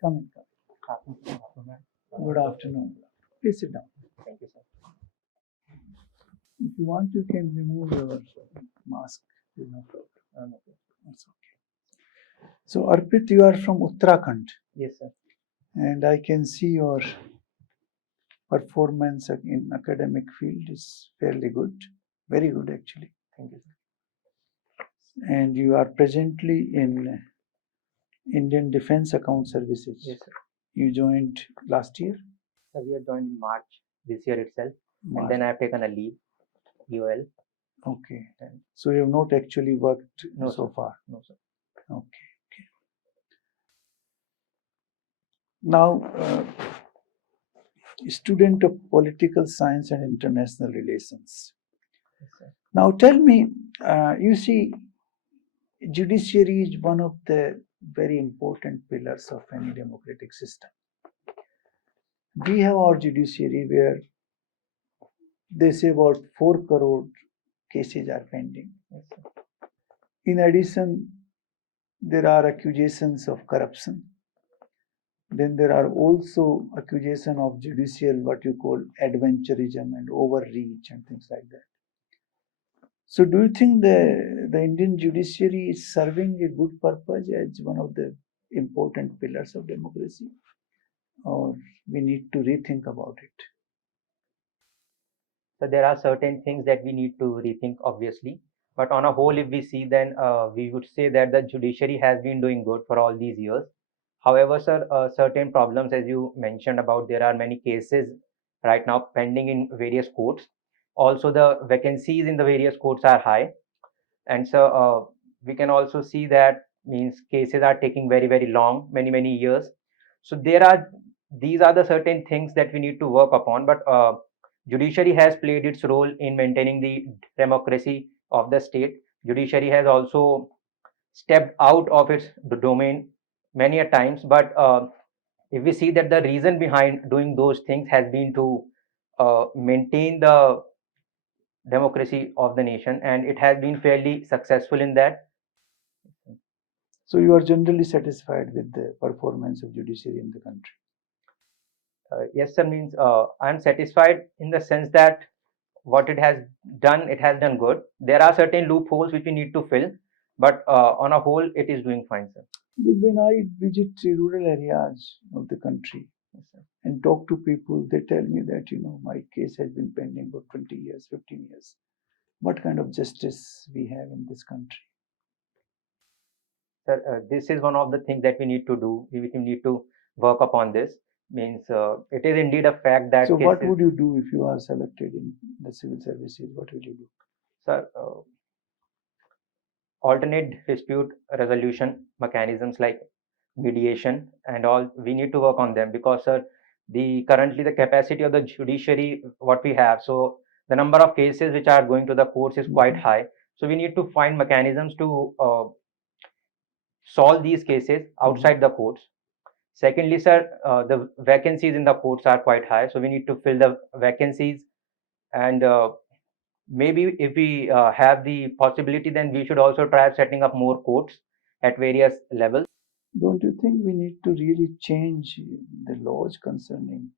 Come in, come in. Good afternoon. Please sit down. Thank you, sir. If you want, you can remove your mask. There's no problem. That's okay. So, Arpit, you are from Uttarakhand, Yes, sir. and I can see your performance in academic field is fairly good, very good actually. Thank you, sir. And you are presently in Indian Defence Account Services. Yes, sir. You joined last year? So we are joined in March this year itself, March. and then I have taken a leave, EOL. Okay. And So you have not actually worked No, so sir. far? No, sir. Okay. Now, student of political science and international relations. Yes, sir. Now tell me, you see, judiciary is one of the very important pillars of any democratic system. We have our judiciary where they say about 4 crore cases are pending. Yes, sir. In addition, there are accusations of corruption. Then there are also accusations of judicial, what you call adventurism and overreach and things like that. So do you think the Indian judiciary is serving a good purpose as one of the important pillars of democracy? Or we need to rethink about it? So there are certain things that we need to rethink, obviously. But on a whole, if we see, then we would say that the judiciary has been doing good for all these years. However, sir, certain problems, as you mentioned about, there are many cases right now pending in various courts. Also, the vacancies in the various courts are high, and so we can also see that means cases are taking very long, many years. So these are the certain things that we need to work upon. But judiciary has played its role in maintaining the democracy of the state. Judiciary has also stepped out of its domain many a times, but if we see that the reason behind doing those things has been to maintain the democracy of the nation, and it has been fairly successful in that. So you are generally satisfied with the performance of judiciary in the country? Yes, sir. Means I'm satisfied in the sense that what it has done good. There are certain loopholes which we need to fill, but on a whole, it is doing fine, sir. When I visit rural areas of the country Yes, sir. and talk to people, they tell me that, my case has been pending for 20 years, 15 years. What kind of justice we have in this country? Sir, this is one of the things that we need to do. We need to work upon this. Means it is indeed a fact that So what cases, would you do if you are selected in the civil services? What will you do? sir, alternate dispute resolution mechanisms like mediation and all, we need to work on them, because sir, currently the capacity of the judiciary what we have, so the number of cases which are going to the courts is quite high. So we need to find mechanisms to solve these cases outside the courts. Secondly, sir, the vacancies in the courts are quite high, so we need to fill the vacancies. And maybe if we have the possibility, then we should also try setting up more courts at various levels. Don't you think we need to really change the laws concerning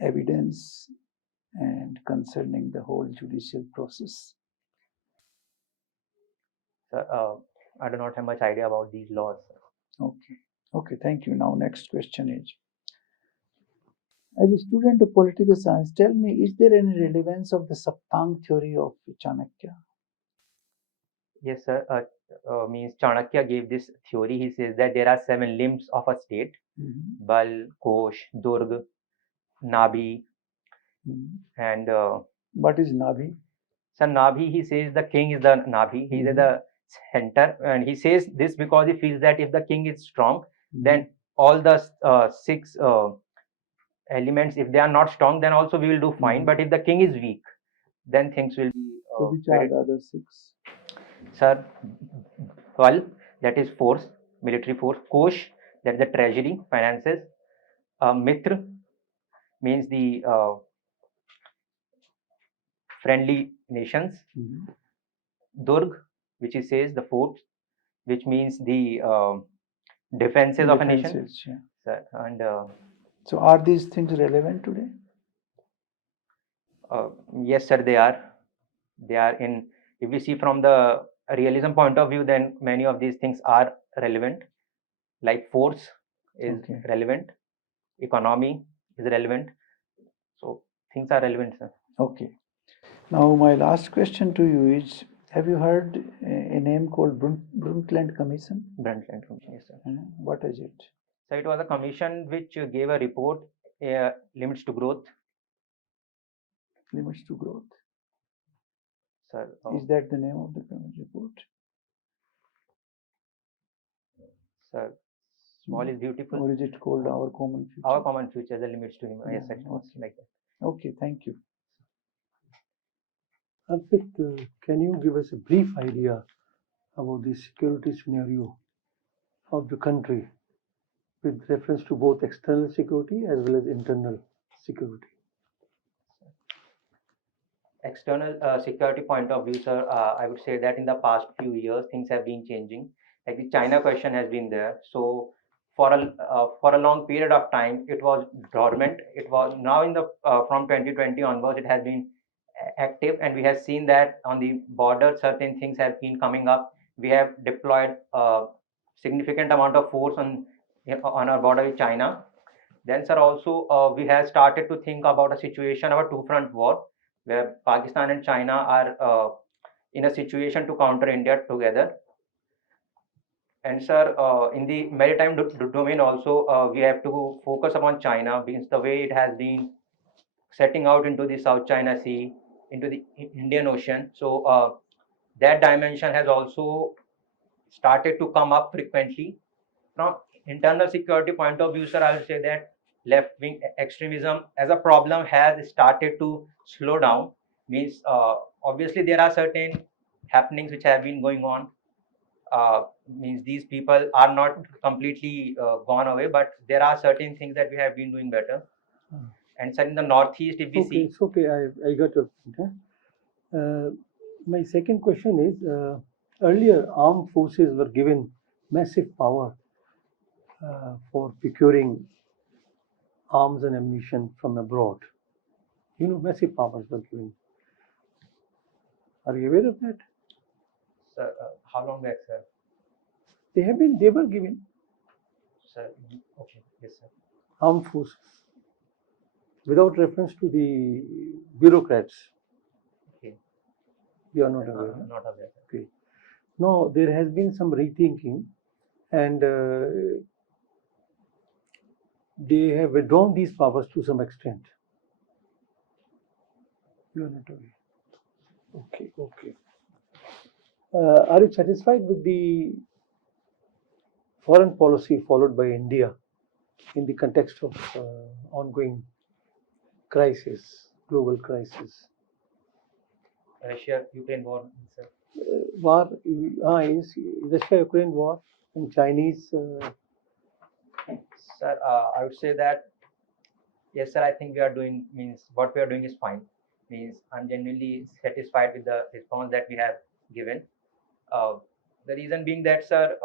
evidence and concerning the whole judicial process? I do not have much idea about these laws. Okay. Okay, thank you. Now, next question is, as a student of political science, tell me, is there any relevance of the Saptang theory of Chanakya? Yes, sir. Means Chanakya gave this theory. He says that there are 7 limbs of a state: Bal, Kosh, Durg, Nabhi, and What is Nabhi? so Nabhi, he says the king is the Nabhi. He is the center, and he says this because he feels that if the king is strong, then all the 6 elements, if they are not strong, then also we will do fine. But if the king is weak, then things will be. So which are the other 6? Sir, Bal, that is force, military force. Kosh, that is the treasury, finances. Mitra means the friendly nations. Durg, which he says the fort, which means the defenses of a nation, defenses, yeah. sir. And So are these things relevant today? yes, sir, they are. They are in. If we see from the realism point of view, then many of these things are relevant. Like force is Okay. relevant, economy is relevant. So things are relevant, sir. Okay. Now my last question to you is: have you heard a name called Brundtland Commission? Brundtland Commission, yes, sir. What is it? So it was a commission which gave a report, limits to growth, Limits to growth. sir. Is that the name of the report? Sir, small is beautiful. Or is it called Our Common Future? Our common future, the limits to him. Yes, sir, it was Okay. like that. Okay, thank you. Arpit, can you give us a brief idea about the security scenario of the country with reference to both external security as well as internal security? External security point of view, sir, I would say that in the past few years, things have been changing. Like the China question has been there. So for a long period of time, it was dormant. It was now in the from 2020 onwards, it has been active, and we have seen that on the border, certain things have been coming up. We have deployed a significant amount of force on our border with China. Then, sir, also we have started to think about a situation of a two-front war, where Pakistan and China are in a situation to counter India together. And, sir, in the maritime domain also, we have to focus upon China, because the way it has been setting out into the South China Sea, into the Indian Ocean. So that dimension has also started to come up frequently. From internal security point of view, sir, I would say that left-wing extremism as a problem has started to slow down. Means obviously there are certain happenings which have been going on. Means these people are not completely gone away, but there are certain things that we have been doing better. And sir, in the northeast, if we Okay, see, it's okay. I got your point. My second question is, earlier armed forces were given massive power for procuring arms and ammunition from abroad. You know, massive powers were given. Are you aware of that? sir, how long back, sir? They were given Sir, okay, yes, sir. armed forces without reference to the bureaucrats. Okay. You are not aware. huh? Not aware. Sir. Okay. Now there has been some rethinking, and they have withdrawn these powers to some extent. You are not aware. Okay, okay. Are you satisfied with the foreign policy followed by India in the context of ongoing crisis, global crisis? Russia-Ukraine war, sir. War, is Russia-Ukraine war and Chinese. Sir, I would say that yes, sir. I think we are doing, means what we are doing is fine. Means I'm genuinely satisfied with the response that we have given. The reason being that, sir,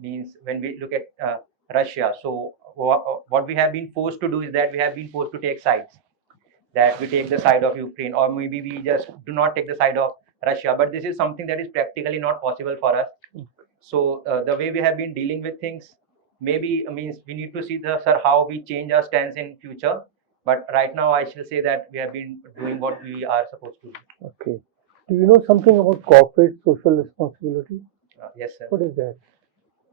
means when we look at Russia, so what we have been forced to do is that we have been forced to take sides. That we take the side of Ukraine, or maybe we just do not take the side of Russia. But this is something that is practically not possible for us. So the way we have been dealing with things, maybe means we need to see sir, how we change our stance in future. But right now, I shall say that we have been doing what we are supposed to do. Okay. Do you know something about corporate social responsibility? Yes, sir. What is that?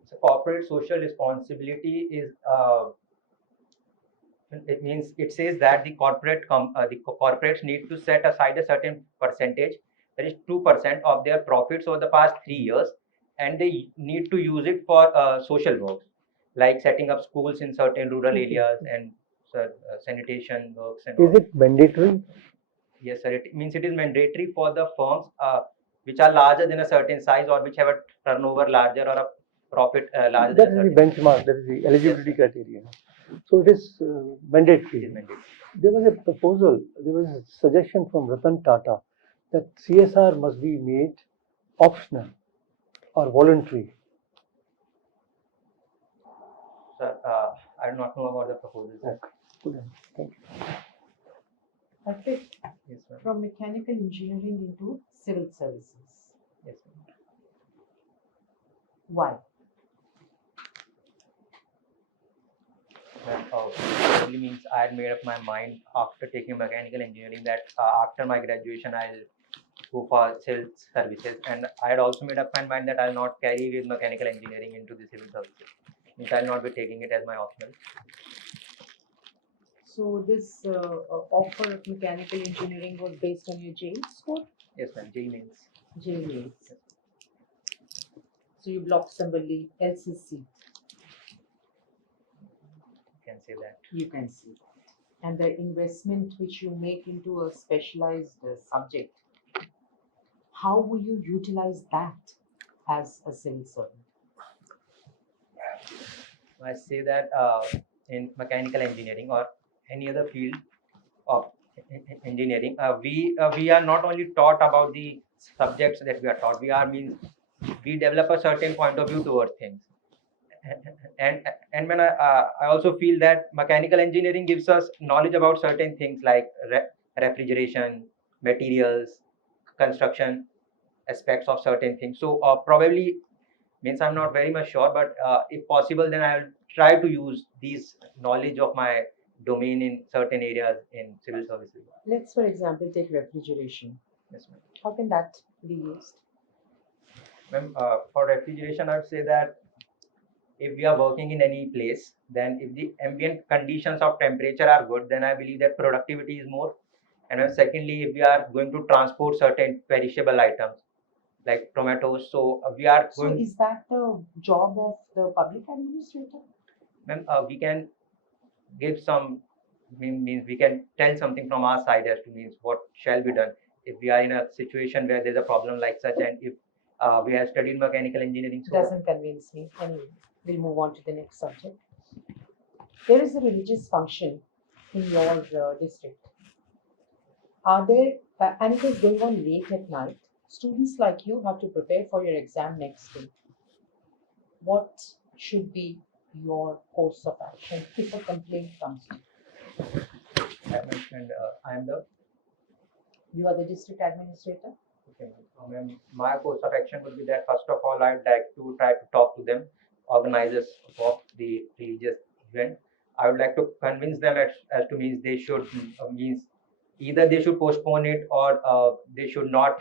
So corporate social responsibility is it means it says that the corporates need to set aside a certain percentage, that is 2% of their profits over the past 3 years, and they need to use it for social work, like setting up schools in certain rural areas and sanitation works and Is all. it mandatory? Yes, sir. It means it is mandatory for the firms which are larger than a certain size, or which have a turnover larger or a profit larger That than a is the certain. benchmark, that is the eligibility Yes, sir. criteria. So it is It mandatory. is mandatory. There was a proposal, there was a suggestion from Ratan Tata that CSR must be made optional or voluntary. Sir, I do not know about the proposal, sir. Okay, good. Thank you. Harpreet, Yes, ma'am. from mechanical engineering into civil services. Yes, ma'am. Why? Ma'am, basically means I had made up my mind after taking mechanical engineering that after my graduation I'll go for civil services, and I had also made up my mind that I'll not carry with mechanical engineering into the civil services. Means I'll not be taking it as my optional. So this offer of mechanical engineering was based on your JEE score? Yes, ma'am. JEE means. JEE mains. So you blocked somebody else's seat, You can say that. you can see. And the investment which you make into a specialized subject, how will you utilize that as a civil servant? I say that in mechanical engineering or any other field of engineering, we are not only taught about the subjects that we are taught. We are means we develop a certain point of view towards things. And when I also feel that mechanical engineering gives us knowledge about certain things like refrigeration, materials, construction aspects of certain things. So probably means I'm not very much sure, but if possible, then I'll try to use these knowledge of my domain in certain areas in civil services. Let's, for example, take refrigeration. Yes, ma'am. How can that be used? Ma'am, for refrigeration, I would say that if we are working in any place, then if the ambient conditions of temperature are good, then I believe that productivity is more. And then secondly, if we are going to transport certain perishable items like tomatoes, so we are So going. is that the job of the public administrator? Ma'am, we can give some means we can tell something from our side as to means what shall be done if we are in a situation where there's a problem like such, and if we have studied mechanical engineering. So Doesn't convince me. Anyway, we'll move on to the next subject. There is a religious function in your district. Are there, and it is going on late at night. Students like you have to prepare for your exam next day. What should be your course of action if a complaint comes to you? I mentioned I am the You are the district administrator. okay, ma'am, my course of action would be that first of all I'd like to try to talk to them, organizers of the religious event. I would like to convince them as to means they should means either they should postpone it or they should not.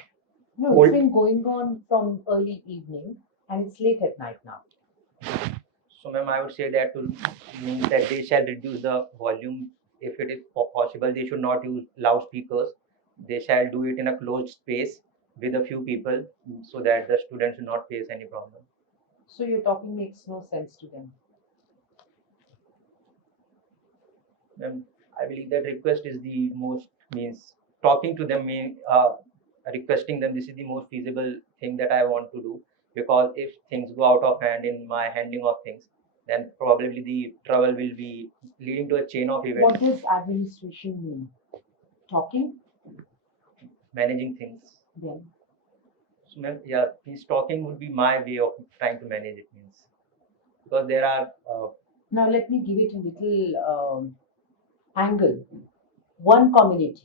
No, Hold- it's been going on from early evening and it's late at night now. So, ma'am, I would say that to mean that they shall reduce the volume if it is possible. They should not use loudspeakers. They shall do it in a closed space with a few people so that the students do not face any problem. So your talking makes no sense to them. Ma'am, I believe that request is the most means talking to them mean requesting them. This is the most feasible thing that I want to do, because if things go out of hand in my handling of things, then probably the trouble will be leading to a chain of events. What does administration mean? Talking? Managing things. Then So, ma'am, yeah, means talking would be my way of trying to manage it means, because there are now let me give it a little angle. One community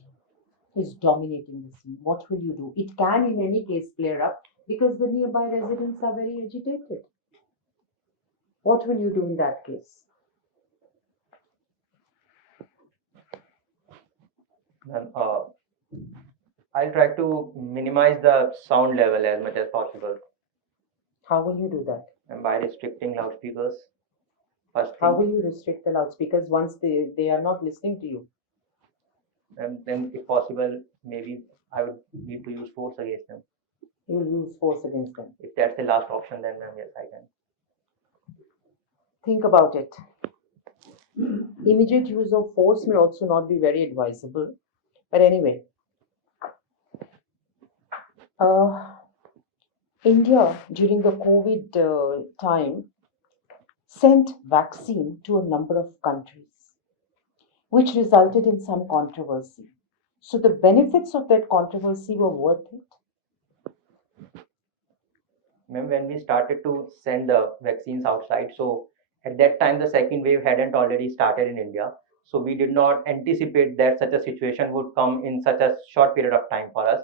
is dominating the scene. What will you do? It can in any case flare up because the nearby residents are very agitated. What will you do in that case? ma'am, I'll try to minimize the sound level as much as possible, How will you do that? and by restricting loudspeakers. First How thing, will you restrict the loudspeakers once they are not listening to you? and then if possible, maybe I would need to use force against them. You will use force against them. If that's the last option, then ma'am, yes, I can. Think about it. Immediate use of force may also not be very advisable. But anyway, India during the COVID time sent vaccine to a number of countries, which resulted in some controversy. So the benefits of that controversy were worth it. Ma'am, when we started to send the vaccines outside, so At that time, the second wave hadn't already started in India, so we did not anticipate that such a situation would come in such a short period of time for us.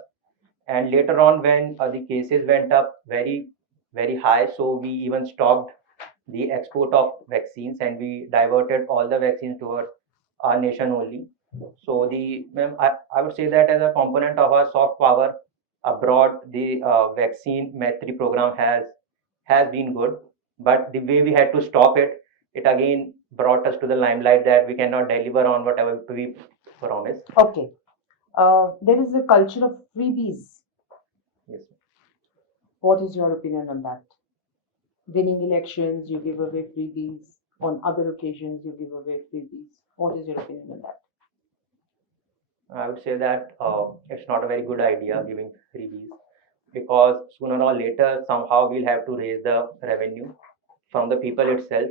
And later on, when the cases went up very high, so we even stopped the export of vaccines and we diverted all the vaccines towards our nation only. So I would say that as a component of our soft power abroad, the vaccine Maitri program has been good, but the way we had to stop it, it again brought us to the limelight that we cannot deliver on whatever we promised. Okay. There is a culture of freebies. Yes. What is your opinion on that? Winning elections, you give away freebies. On other occasions, you give away freebies. What is your opinion on that? I would say that it's not a very good idea giving freebies because sooner or later somehow we'll have to raise the revenue from the people itself.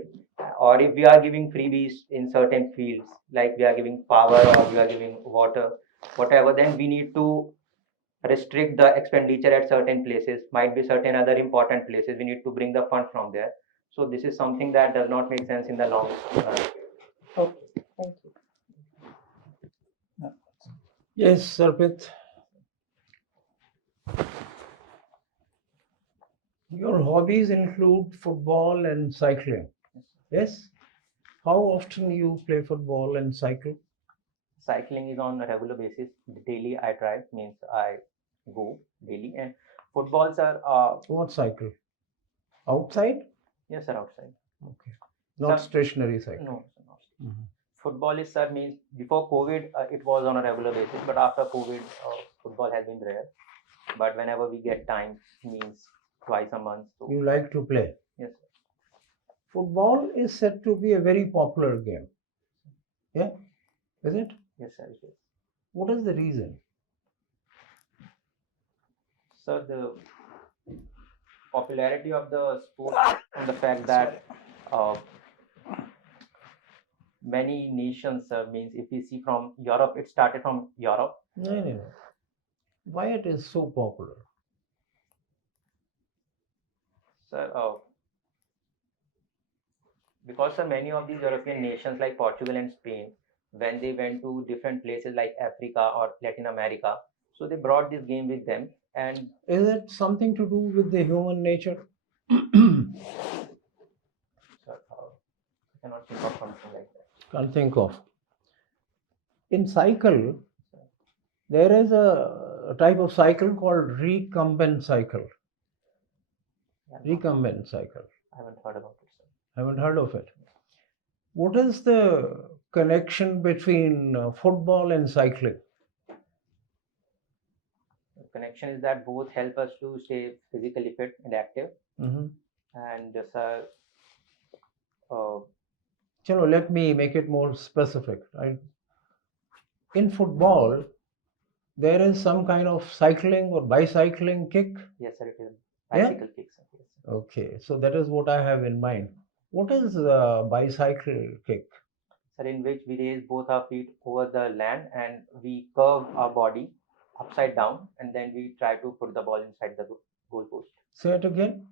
Or if we are giving freebies in certain fields, like we are giving power or we are giving water, whatever, then we need to restrict the expenditure at certain places. Might be certain other important places. We need to bring the fund from there. So this is something that does not make sense in the long run. Okay, thank you. Yes, Sarpit. Your hobbies include football and cycling. Yes? How often you play football and cycle? Cycling is on a regular basis. Daily I try, means I go daily. And footballs are, What cycle? Outside? yes sir, outside. Okay. Not Sir, stationary cycle. No, sir, no. Mhm. Football is, sir, means before COVID, it was on a regular basis, but after COVID, football has been rare. But whenever we get time, means twice a month. So, You like to play. yes, sir. Football is said to be a very popular game. Yeah? Is it? Yes, sir. It is. What is the reason? Sir, the popularity of the sport and the fact that uh, many nations, means if we see from Europe, it started from Europe. No. Why it is so popular? Sir, because sir, many of these European nations like Portugal and Spain, when they went to different places like Africa or Latin America, so they brought this game with them. And Is it something to do with the human nature? sir, I cannot think of something like that. Can't think of. In cycle, there is a type of cycle called recumbent cycle. Yeah, Recumbent cycle. I haven't heard about it, sir. Haven't heard of it. What is the connection between football and cycling? The connection is that both help us to stay physically fit and active. Mm-hmm. And sir, Let me make it more specific. Right? In football, there is some kind of cycling or bicycling kick. yes, sir, it is Yeah? bicycle kick, sir. Yes, sir. Okay, so that is what I have in mind. What is bicycle kick? Sir, in which we raise both our feet over the land and we curve our body upside down, and then we try to put the ball inside the goal post. Say it again.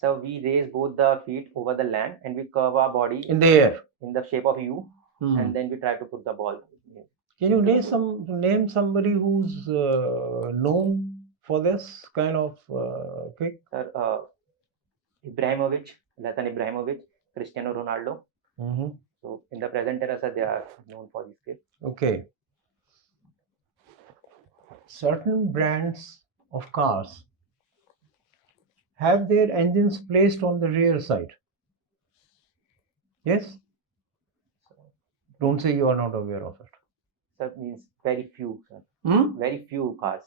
So we raise both the feet over the land and we curve our body In the air. in the shape of U, Hmm. and then we try to put the ball. Can you name somebody who's known for this kind of kick? Sir, Ibrahimovic, Zlatan Ibrahimovic, Cristiano Ronaldo. Mm-hmm. So in the present era, sir, they are known for this kick. Okay. Certain brands of cars have their engines placed on the rear side. Yes? Don't say you are not aware of it. Sir, means very few, sir. Hmm? Very few cars.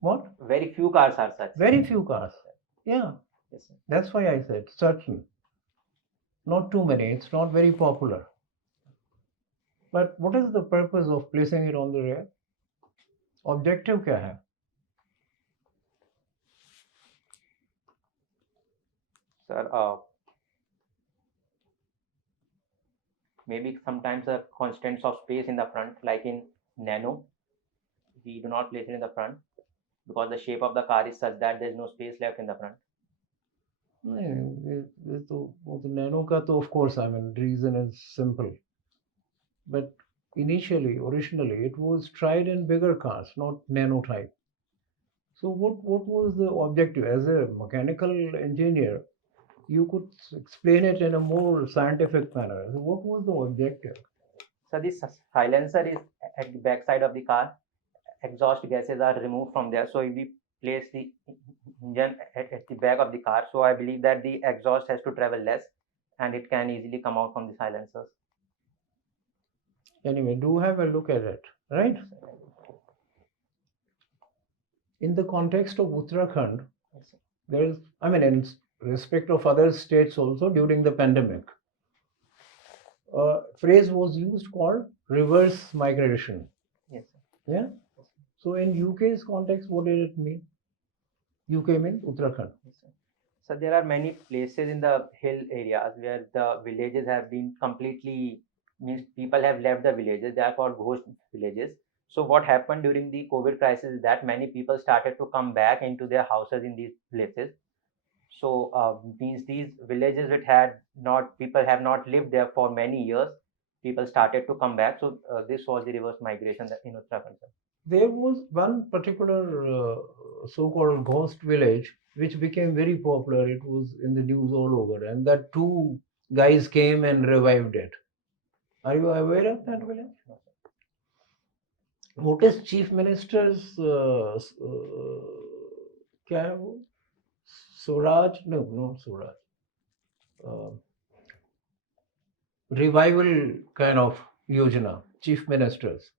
What? Very few cars are such. Very few cars. Yeah. Yes, sir. That's why I said certain. Not too many. It's not very popular. But what is the purpose of placing it on the rear? Objective क्या है? Sir, maybe sometimes the constraints of space in the front, like in Nano, we do not place it in the front because the shape of the car is such that there is no space left in the front. नहीं, ये तो वो तो nano का तो of course, I mean, reason is simple. But originally, it was tried in bigger cars, not nano type. So what was the objective? As a mechanical engineer, you could explain it in a more scientific manner. So what was the objective? So this silencer is at the back side of the car. Exhaust gases are removed from there. So if we place the engine at the back of the car, so I believe that the exhaust has to travel less and it can easily come out from the silencers. Anyway, do have a look at it, right? In the context of Uttarakhand, Yes, sir. there is, I mean, in respect of other states also during the pandemic, a phrase was used called reverse migration. Yes, sir. Yeah. So in UK's context, what did it mean? UK means Uttarakhand. Yes, sir. So there are many places in the hill areas where the villages have been completely, means people have left the villages. They are called ghost villages. So what happened during the COVID crisis is that many people started to come back into their houses in these places. So means these villages which had not, people have not lived there for many years. People started to come back. So this was the reverse migration in Uttarakhand, sir. There was one particular so-called ghost village which became very popular. It was in the news all over, and that two guys came and revived it. Are you aware of that village? No, sir. What is Chief Minister's क्या है वो? Swaraj? No, not Swaraj. Uh, revival kind of yojana, Chief Minister's.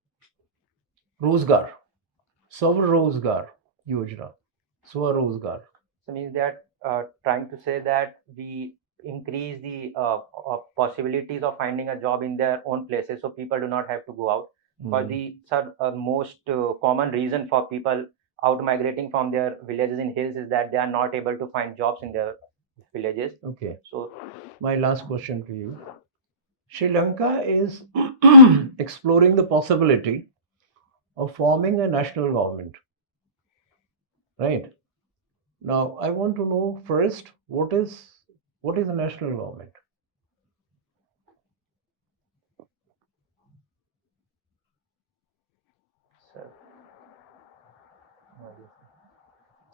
Rozgar. Swarozgar yojana. Swarozgar. So means that trying to say that we increase the possibilities of finding a job in their own places, so people do not have to go out. For the most common reason for people out migrating from their villages in hills is that they are not able to find jobs in their villages. Okay. So My last question to you. Sri Lanka is exploring the possibility of forming a national government. Right? Now, I want to know first what is a national government? sir,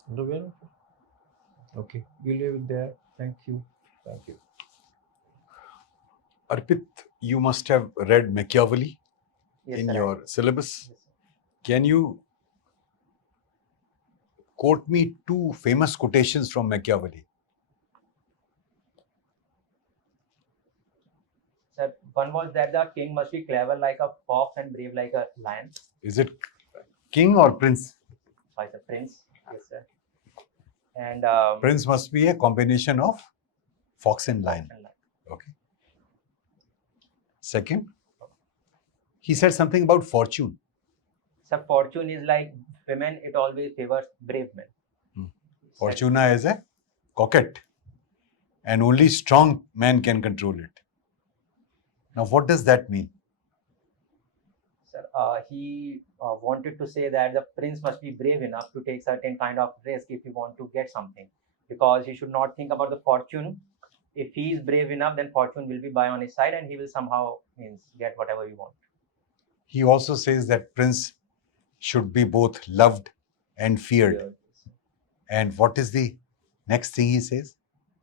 Understand? Okay, we leave it there. Thank you. Thank you. Arpit, you must have read Machiavelli yes, in sir, I your do. syllabus. Yes, sir. Can you quote me two famous quotations from Machiavelli? Sir, one was that the king must be clever like a fox and brave like a lion. Is it king or prince? Sorry, sir, prince. Yes, sir. And Prince must be a combination of fox and lion. Okay. Second, he said something about fortune. So fortune is like women, it always favors brave men. Fortuna is a coquette, and only strong man can control it. Now, what does that mean? Sir, he wanted to say that the prince must be brave enough to take certain kind of risk if he want to get something, because he should not think about the fortune. If he is brave enough, then fortune will be by on his side and he will somehow means get whatever he wants. He also says that prince should be both loved and feared. And what is the next thing he says?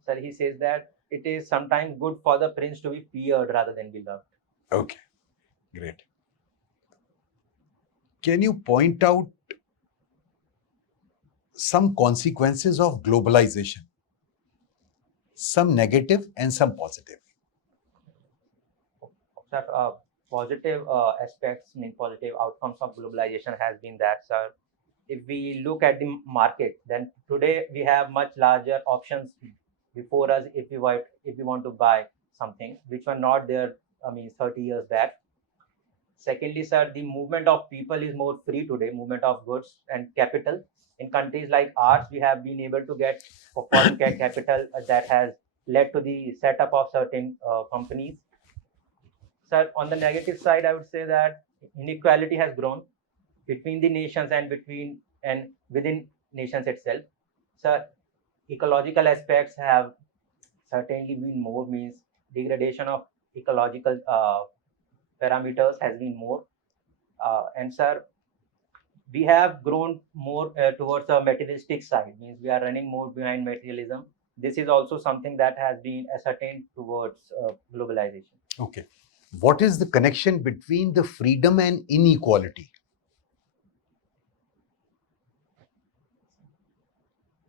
Sir, he says that it is sometimes good for the prince to be feared rather than be loved. Okay, great. Can you point out some consequences of globalization? Some negative and some positive. Sir, positive aspects, mean positive outcomes of globalization has been that, sir, if we look at the market, then today we have much larger options before us if we want to buy something which were not there, 30 years back. Secondly, sir, the movement of people is more free today, movement of goods and capital. In countries like ours, we have been able to get foreign capital that has led to the setup of certain companies. Sir, on the negative side, I would say that inequality has grown between the nations and within nations itself. Sir, ecological aspects have certainly been more, means degradation of ecological parameters has been more. And sir, we have grown more towards the materialistic side, means we are running more behind materialism. This is also something that has been ascertained towards globalization. Okay. What is the connection between the freedom and inequality?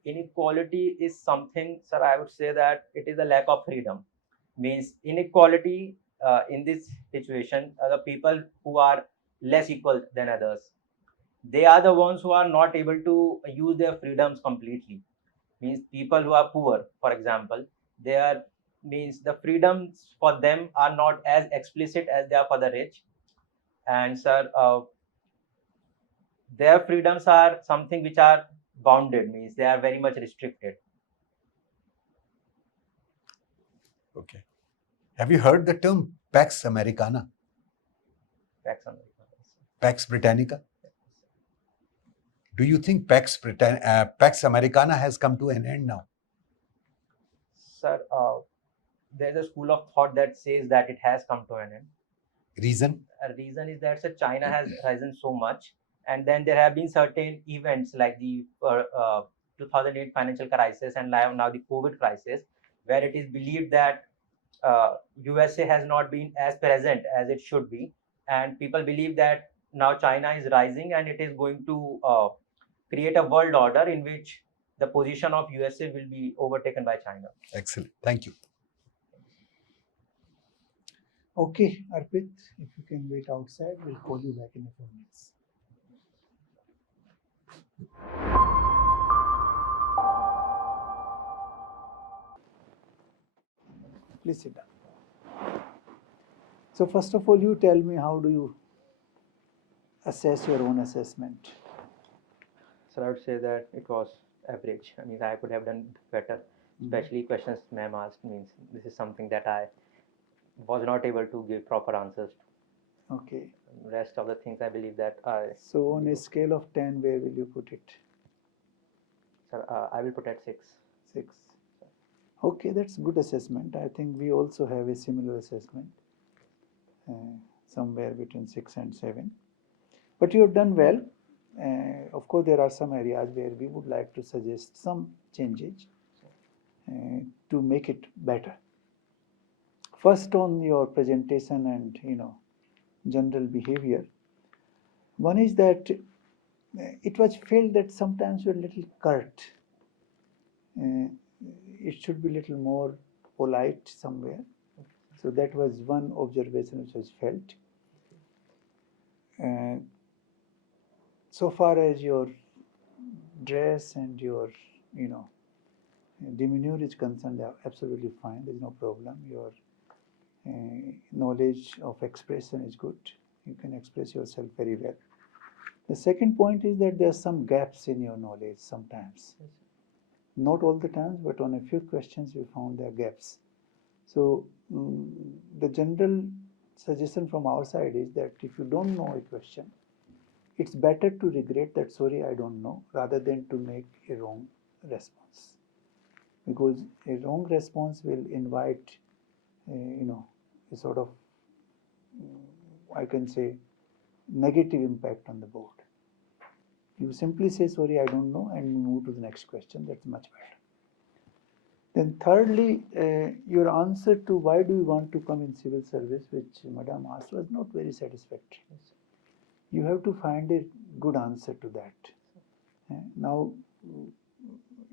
Inequality is something, sir, I would say that it is a lack of freedom. Means inequality in this situation, the people who are less equal than others, they are the ones who are not able to use their freedoms completely. Means people who are poor, for example, they are, means the freedoms for them are not as explicit as they are for the rich. And sir, their freedoms are something which are bounded, means they are very much restricted. Okay. Have you heard the term Pax Americana, Tax on the- Pax Britannica? Do you think Pax Americana has come to an end now? Sir, there's a school of thought that says that it has come to an end. Reason? A reason is that sir, China has risen so much, and then there have been certain events like the 2008 financial crisis and now the COVID crisis, where it is believed that USA has not been as present as it should be, and people believe that now China is rising and it is going to create a world order in which the position of USA will be overtaken by China. Excellent. Thank you. Okay, Arpit, if you can wait outside, we'll call you back in a few minutes. Please sit down. So first of all, you tell me, how do you assess your own assessment? So I would say that it was average. I mean, I could have done better, especially questions ma'am asked. Means this is something that I was not able to give proper answers to. Okay. Rest of the things I believe that So on a scale of 10, where will you put it? sir, I will put at 6. 6. Okay, that's good assessment. I think we also have a similar assessment, somewhere between 6 and 7. But you have done well. Of course, there are some areas where we would like to suggest some changes to make it better. First, on your presentation and general behavior, one is that it was felt that sometimes you're a little curt. It should be a little more polite somewhere. So that was one observation which was felt. So far as your dress and your demeanor is concerned, they are absolutely fine. There is no problem. Your knowledge of expression is good. You can express yourself very well. The second point is that there are some gaps in your knowledge sometimes. Not all the times, but on a few questions we found there are gaps. So the general suggestion from our side is that if you don't know a question, it's better to regret that, sorry, I don't know, rather than to make a wrong response. Because a wrong response will invite, a sort of, I can say, negative impact on the board. You simply say, sorry, I don't know, and move to the next question. That's much better. Then thirdly, your answer to why do you want to come in civil service, which Madam asked, was not very satisfactory. You have to find a good answer to that. Now,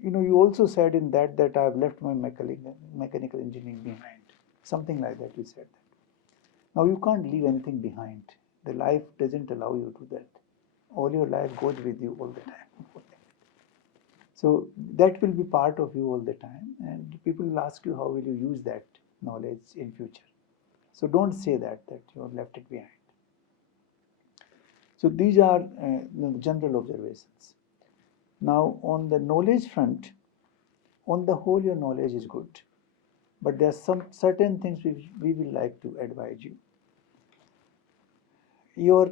you also said in that I have left my mechanical engineering behind. Something like that you said that. Now, you can't leave anything behind. The life doesn't allow you to do that. All your life goes with you all the time. So that will be part of you all the time, and people will ask you how will you use that knowledge in future. So don't say that you have left it behind. So these are the general observations. Now on the knowledge front, on the whole your knowledge is good, but there are some certain things we will like to advise you. Your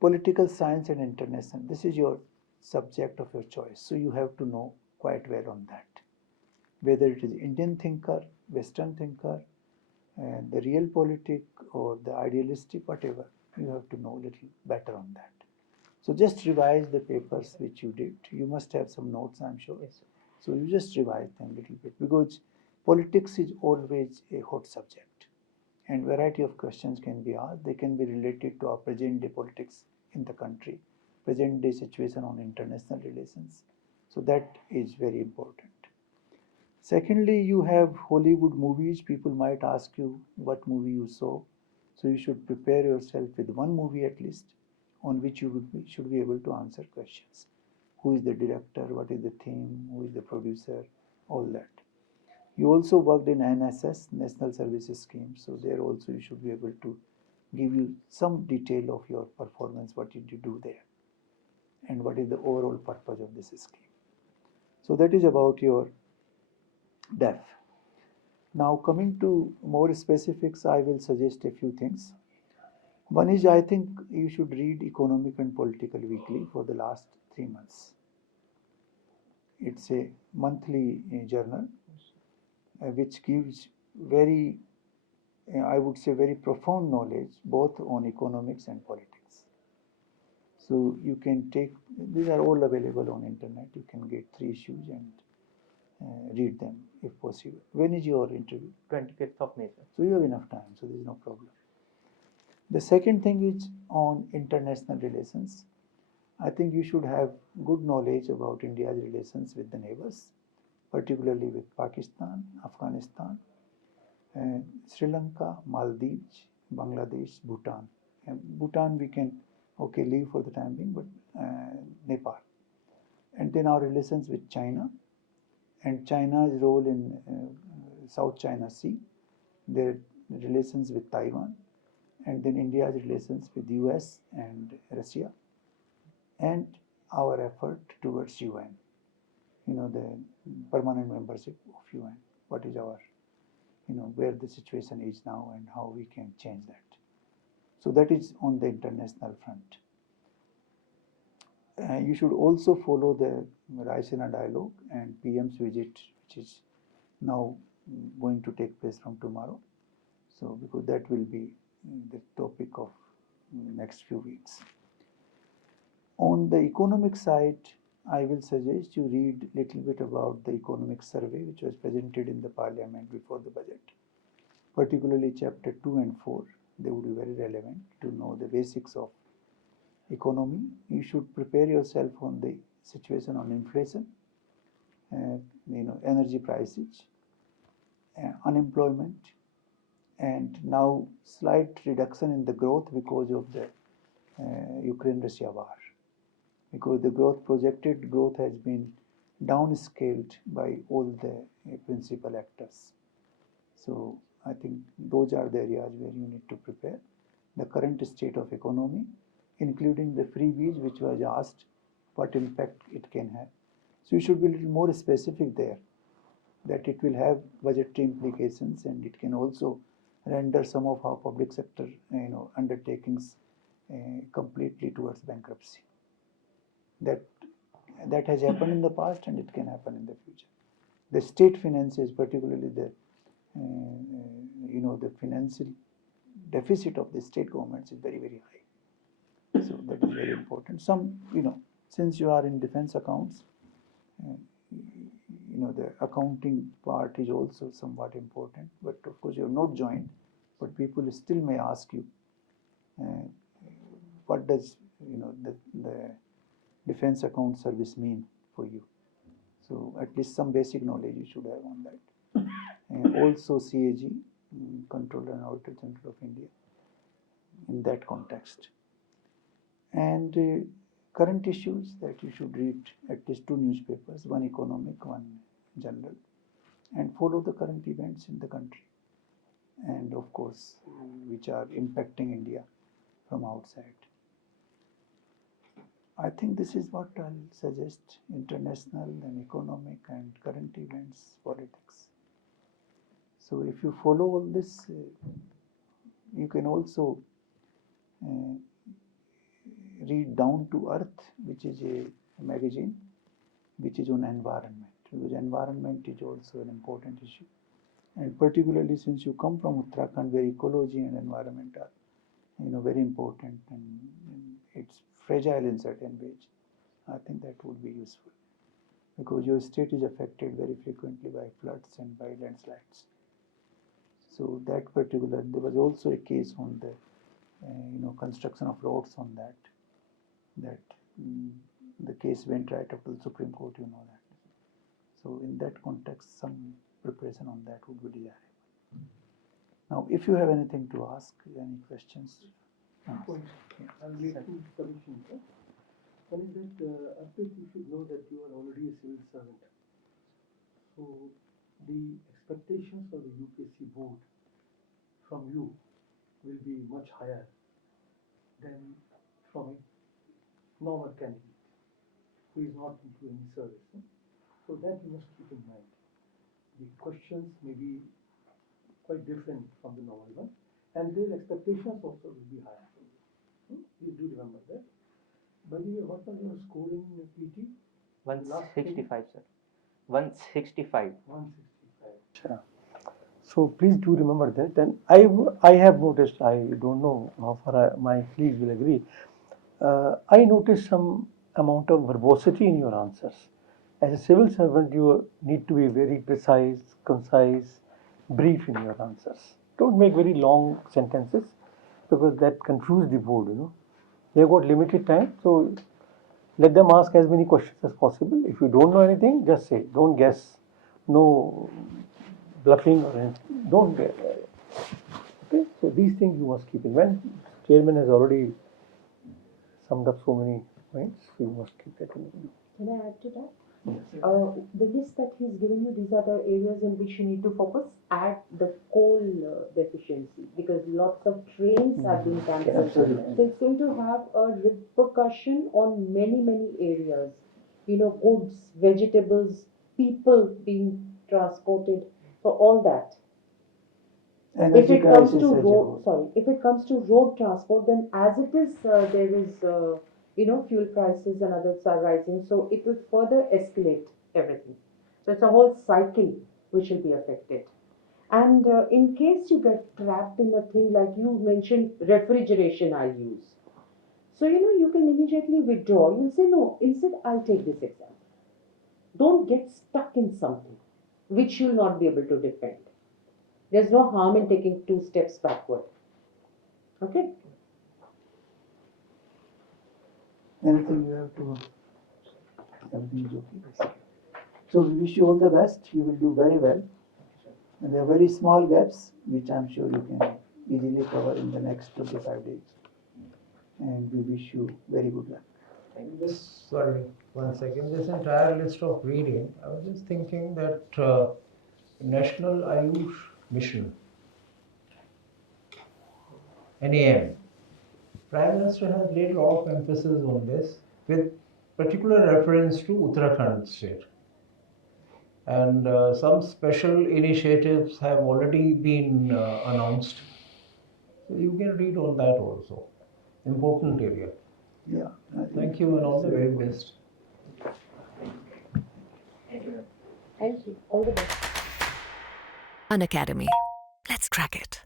political science and international, this is your subject of your choice, so you have to know quite well on that. whether it is Indian thinker, Western thinker, and the real politic or the idealistic, whatever, you have to know a little better on that. So just revise the papers which you did. You must have some notes, I'm sure. Yes, sir. So you just revise them a little bit, because politics is always a hot subject, and variety of questions can be asked. They can be related to our present day politics in the country, present day situation on international relations. So that is very important. Secondly, you have Hollywood movies. People might ask you what movie you saw. So you should prepare yourself with one movie at least on which you should be able to answer questions. Who is the director? What is the theme? Who is the producer? All that. You also worked in NSS, National Services Scheme. So there also you should be able to give you some detail of your performance. What did you do there? And what is the overall purpose of this scheme? So that is about your DEF. Now coming to more specifics, I will suggest a few things. One is, I think you should read Economic and Political Weekly for the last 3 months. It's a monthly journal which gives very, I would say, very profound knowledge both on economics and politics. So you can take, these are all available on internet. You can get 3 issues and read them if possible. When is your interview? 25th of May, sir. So you have enough time, so there is no problem. The second thing is on international relations. I think you should have good knowledge about India's relations with the neighbors, particularly with Pakistan, Afghanistan, Sri Lanka, Maldives, Bangladesh, Bhutan. And Bhutan we can leave for the time being, but Nepal. And then our relations with China and China's role in South China Sea, their relations with Taiwan, and then India's relations with US and Russia, and our effort towards UN, the permanent membership of UN. What is our, where the situation is now and how we can change that. So that is on the international front. You should also follow the Raisina dialogue and PM's visit, which is now going to take place from tomorrow. So because that will be the topic of next few weeks. On the economic side, I will suggest you read little bit about the economic survey which was presented in the parliament before the budget, particularly chapter 2 and 4. They would be very relevant to know the basics of economy. You should prepare yourself on the situation on inflation, energy prices, unemployment, and now slight reduction in the growth because of the Ukraine-Russia war. Because the projected growth has been downscaled by all the principal actors. So I think those are the areas where you need to prepare. The current state of economy, including the freebies which was asked, what impact it can have. So you should be a little more specific there, that it will have budgetary implications and it can also render some of our public sector undertakings completely towards bankruptcy. That has happened in the past and it can happen in the future. The state finances, particularly the the financial deficit of the state governments is very, very high. So that is very important. Some, since you are in defense accounts, the accounting part is also somewhat important. But of course, you have not joined, but people still may ask you, what does the defense account service mean for you? So at least some basic knowledge you should have on that. And also CAG, Controller and Auditor General of India, in that context. And current issues that you should read at least 2 newspapers, one economic, one general, and follow the current events in the country, and of course which are impacting India from outside. I think this is what I'll suggest: international and economic and current events, politics. So if you follow all this, you can also read Down to Earth, which is a magazine which is on environment. because environment is also an important issue. And particularly since you come from Uttarakhand, where ecology and environment are, very important, and it's fragile in certain ways. I think that would be useful because your state is affected very frequently by floods and by landslides. So that particular, there was also a case on the, construction of roads on that. The case went right up to the Supreme Court, you know that. So in that context, some preparation on that would be desirable. Now, if you have anything to ask, any questions? I'll make two submissions. One is that Arpit, you should know that you are already a civil servant. So the expectations of the UPSC board from you will be much higher than from a normal candidate who is not into any service. So that you must keep in mind. The questions may be quite different from the normal one, and their expectations also will be higher. Please do remember that. By the way, what was your score in PT? 165, sir. 165. 165. Sure. So please do remember that. And I have noticed, I don't know how far my colleagues will agree, I noticed some amount of verbosity in your answers. As a civil servant, you need to be very precise, concise, brief in your answers. Don't make very long sentences because that confuses the board, They've got limited time, so let them ask as many questions as possible. If you don't know anything, just say. Don't guess. No bluffing or anything. Don't guess. Okay, so these things you must keep in mind. Chairman has already summed up so many points, so you must keep that in mind. Can I add to that? The list that he's given you, these are the areas in which you need to focus. Add the coal deficiency because lots of trains have been cancelled. Absolutely. So it's going to have a repercussion on many areas. Goods, vegetables, people being transported. So all that. If Energy it comes crisis to as a road, whole. if it comes to road transport, then as it is, there is, fuel prices and others are rising, so it will further escalate everything. So it's a whole cycle which will be affected. And in case you get trapped in a thing like you mentioned, refrigeration I'll use. So, you can immediately withdraw. You'll say, no, instead I'll take this exam. Don't get stuck in something which you'll not be able to defend. There's no harm in taking 2 steps backward. Okay? Anything you have to, everything is okay. So we wish you all the best. You will do very well. And there are very small gaps, which I'm sure you can easily cover in the next 25 days. And we wish you very good luck. Sorry, 1 second. This entire list of reading, I was just thinking that National Ayush Mission, NAM, Prime Minister has laid a lot of emphasis on this with particular reference to Uttarakhand state. And some special initiatives have already been announced. So you can read on that also. Important area. Yeah. Thank you and all the very best. Thank you. All the best. Unacademy. Let's crack it.